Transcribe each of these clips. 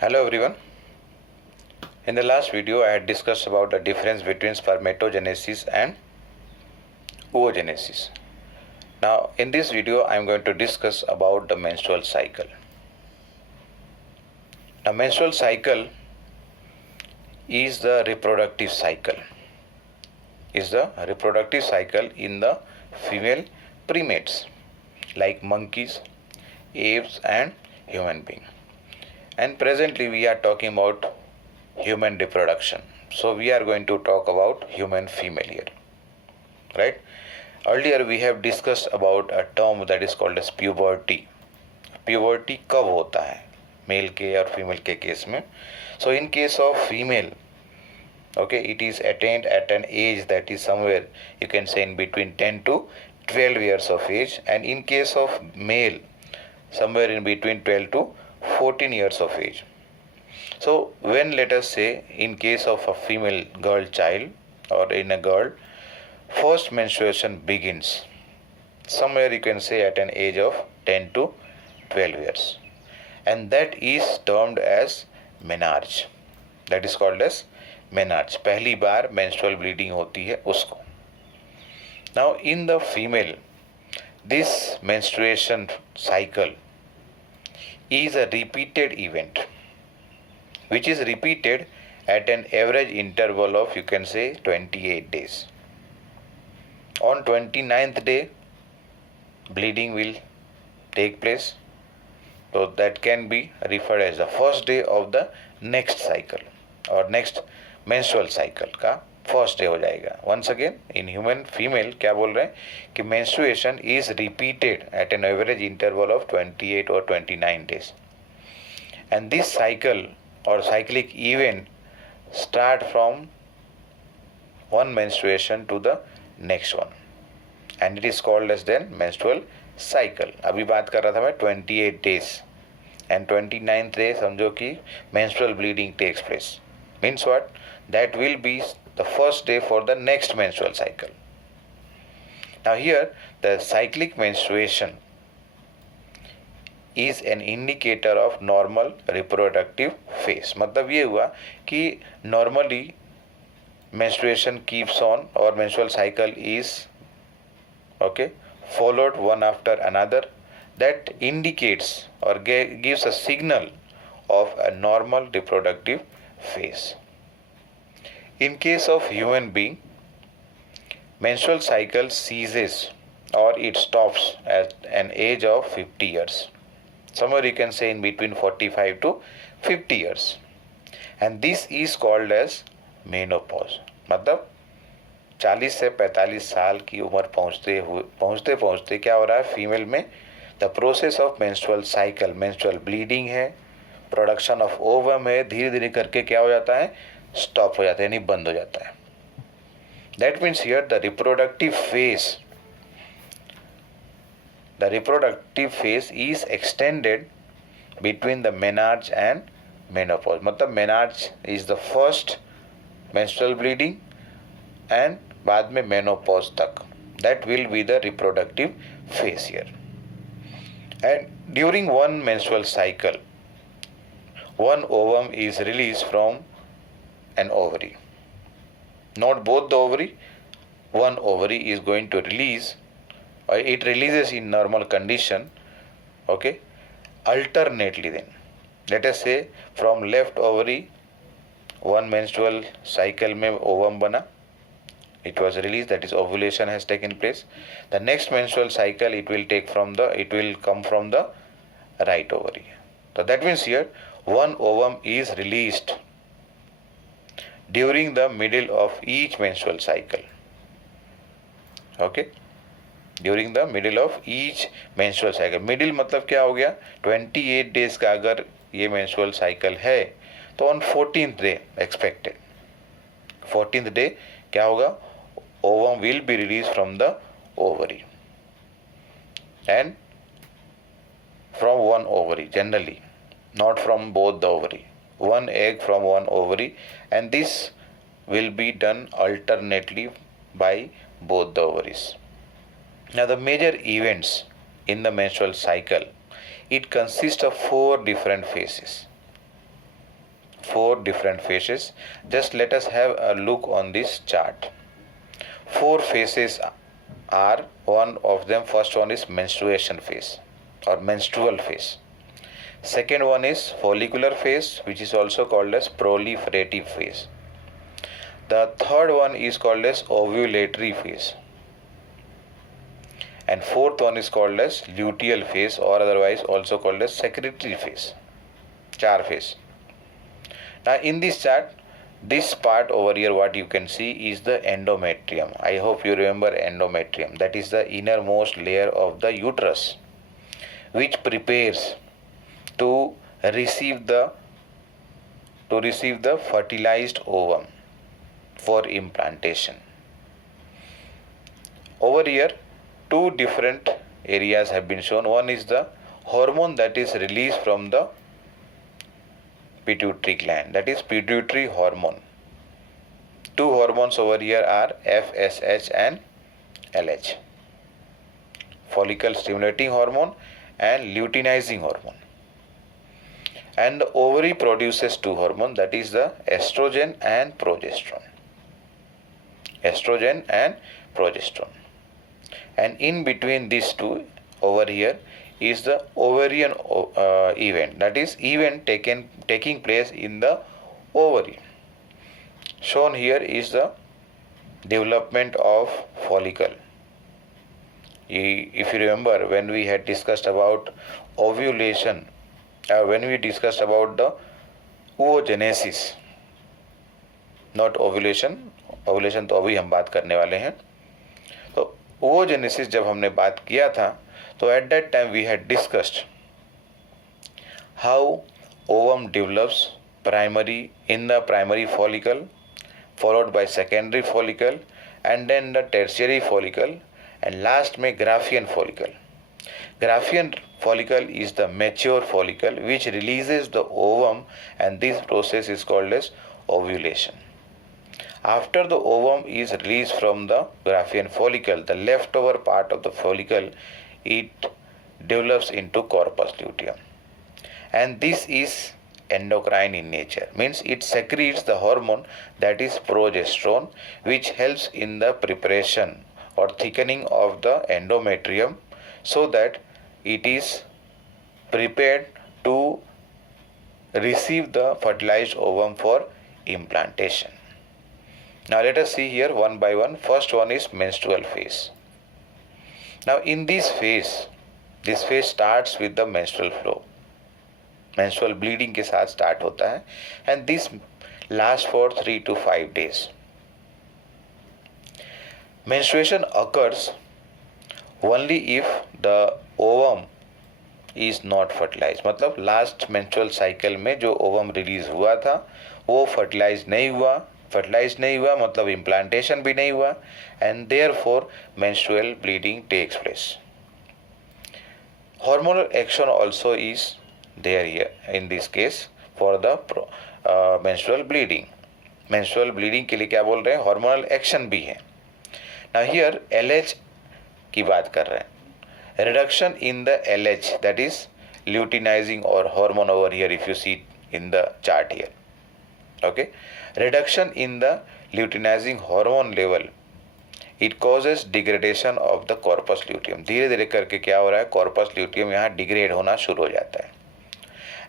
Hello everyone. In the last video I had discussed about the difference between spermatogenesis and oogenesis. Now in this video I am going to discuss about the menstrual cycle. The menstrual cycle is the reproductive cycle. In the female primates like monkeys, apes and human being. And presently we are talking about human reproduction. So we are going to talk about human female here. Right? Earlier we have discussed about a term that is called as puberty. Puberty कब होता है mail के और female के case में? So in case of female, okay, it is attained at an age that is somewhere you can say in between 10 to 12 years of age, and in case of male somewhere in between 12 to 14 years of age. So when, let us say, in case of a female girl child or in a girl, first menstruation begins somewhere you can say at an age of 10 to 12 years, and that is termed as menarche. That is called as menarche. पहली बार menstrual bleeding होती है उसको. Now in the female, this menstruation cycle is a repeated event which is repeated at an average interval of you can say 28 days. On 29th day bleeding will take place, so that can be referred as the first day of the next cycle or next menstrual cycle का first day हो जाएगा. Once again in human female क्या बोल रहे हैं कि menstruation is repeated at an average interval of 28 और 29 days, and this cycle or cyclic event start from one menstruation to the next one, and it is called as then menstrual cycle. अभी बात कर रहा था मैं 28 days and 29th day समझो कि menstrual bleeding takes place. Means what? That will be the first day for the next menstrual cycle. Now here the cyclic menstruation is an indicator of normal reproductive phase. मतलब ये हुआ कि normally menstruation keeps on or menstrual cycle is followed one after another. That indicates or gives a signal of a normal reproductive phase. In case of human being, menstrual cycle ceases or it stops at an age of 50 years. Somewhere you can say in between 45 to 50 years. And this is called as menopause. मतलब 40 से 45 साल की उम्र पहुंचते क्या हो रहा है फीमेल में? The process of menstrual cycle, menstrual bleeding है, प्रोडक्शन ऑफ ओवम है, धीरे धीरे करके क्या हो जाता है? स्टॉप हो जाता है, यानी बंद हो जाता है. That means here the reproductive phase is extended between the menarche and menopause. मतलब menarche is the first menstrual bleeding and बाद में मेनोपॉज तक. That will be the reproductive phase here. And during one menstrual cycle, one ovum is released from an ovary. Not both the ovary. One ovary is going to release, or it releases in normal condition, alternately then. Let us say from left ovary, one menstrual cycle में ovum बना, it was released, that is ovulation has taken place. The next menstrual cycle it will come from the right ovary. So that means here one ovum is released during the middle of each menstrual cycle. During the middle of each menstrual cycle. Middle मतलब क्या हो गया? 28 days का अगर ये menstrual cycle है तो on 14th day expected. 14th day क्या होगा? Ovum will be released from the ovary, and from one ovary generally, not from both the ovary. One egg from one ovary, and this will be done alternately by both the ovaries. Now the major events in the menstrual cycle, it consists of 4 different phases. 4 different phases. Just let us have a look on this chart. 4 phases are, one of them, first one is menstruation phase or menstrual phase. Second one is follicular phase, which is also called as proliferative phase. The third one is called as ovulatory phase. And fourth one is called as luteal phase, or otherwise also called as secretory phase. 4 phase. Now in this chart, this part over here, what you can see is the endometrium. I hope you remember endometrium. That is the innermost layer of the uterus, which prepares to receive the fertilized ovum for implantation. Over here, 2 different areas have been shown. One is the hormone that is released from the pituitary gland, that is pituitary hormone. 2 hormones over here are FSH and LH, follicle stimulating hormone and luteinizing hormone. And the ovary produces 2 hormones, that is the estrogen and progesterone. Estrogen and progesterone. And in between these 2 over here is the ovarian event, that is event taking place in the ovary. Shown here is the development of follicle. If you remember, when we had discussed about ovulation, when we discussed about the oogenesis, not ovulation, ovulation तो अभी हम बात करने वाले हैं. तो oogenesis जब हमने बात किया था, तो at that time we had discussed how ovum develops in the primary follicle, followed by secondary follicle, and then the tertiary follicle, and last में Graafian follicle. Graafian follicle is the mature follicle which releases the ovum, and this process is called as ovulation. After the ovum is released from the Graafian follicle, the leftover part of the follicle, it develops into corpus luteum. And this is endocrine in nature, means it secretes the hormone that is progesterone, which helps in the preparation or thickening of the endometrium so that it is prepared to receive the fertilized ovum for implantation. Now let us see here one by one. First one is menstrual phase. Now in this phase starts with the menstrual flow. Menstrual bleeding के साथ start होता है, and this lasts for 3 to 5 days. Menstruation occurs only if the ovum is not fertilized. मतलब last menstrual cycle में जो ovum release हुआ था वो फर्टिलाइज नहीं हुआ मतलब इम्प्लांटेशन भी नहीं हुआ, and therefore menstrual bleeding takes place. Hormonal action also is there here in this case for the menstrual bleeding. Menstrual bleeding के लिए क्या बोल रहे हैं? Hormonal action भी है. Now here LH की बात कर रहे हैं. Reduction in the LH, that is luteinizing or hormone over here, if you see in the chart here. Okay, reduction in the luteinizing hormone level, it causes degradation of the corpus luteum. धीरे धीरे करके क्या हो रहा है? corpus luteum यहाँ degrade होना शुरू हो जाता है.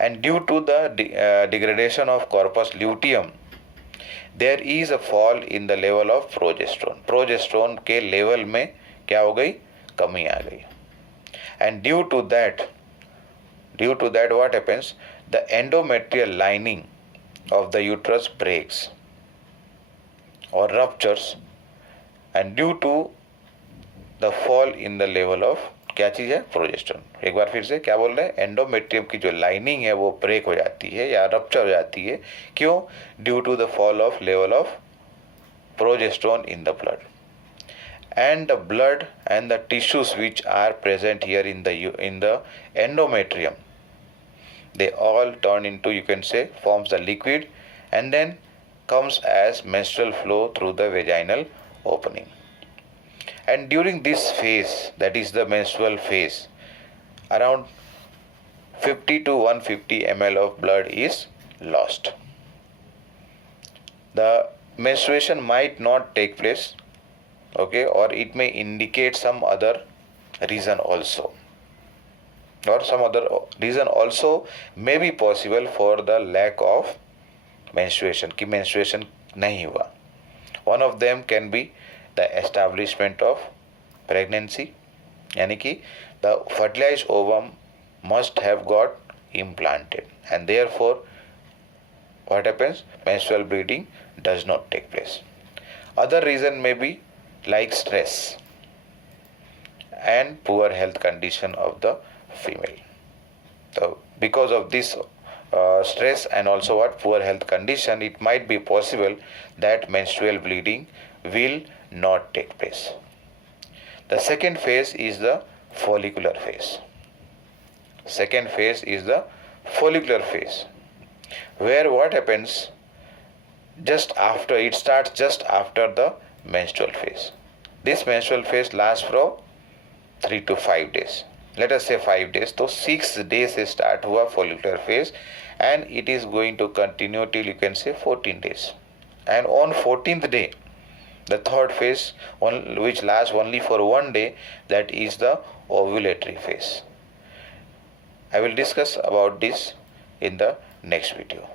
And due to the degradation of corpus luteum, there is a fall in the level of progesterone. Progesterone के level में क्या हो गई? कमी आ गई. And due to that what happens? The endometrial lining of the uterus breaks or ruptures, and due to the fall in the level of क्या चीज़ है? Progesterone. एक बार फिर से क्या बोल रहे हैं? एंडोमेट्रियम की जो लाइनिंग है वो ब्रेक हो जाती है या रप्चर हो जाती है. क्यों? Due to the fall of level of progesterone in the blood. And the blood and the tissues which are present here in the endometrium, they all turn into, you can say, forms the liquid and then comes as menstrual flow through the vaginal opening. And during this phase, that is the menstrual phase, around 50 to 150 ml of blood is lost. the menstruation might not take place, okay, or it may indicate some other reason also, or some other reason also may be possible for the lack of menstruation, कि menstruation नहीं हुआ. One of them can be the establishment of pregnancy, यानी कि the fertilized ovum must have got implanted, and therefore what happens, menstrual bleeding does not take place. Other reason may be like stress and poor health condition of the female. So because of this stress and also what poor health condition, it might be possible that menstrual bleeding will not take place. The second phase is the follicular phase. Second phase is the follicular phase, where what happens, it starts just after the menstrual phase. This menstrual phase lasts for 3 to 5 days. Let us say 5 days. So 6 days से start हुआ follicular phase, and it is going to continue till you can say 14 days. And on 14th day, the third phase, which lasts only for 1 day, that is the ovulatory phase. I will discuss about this in the next video.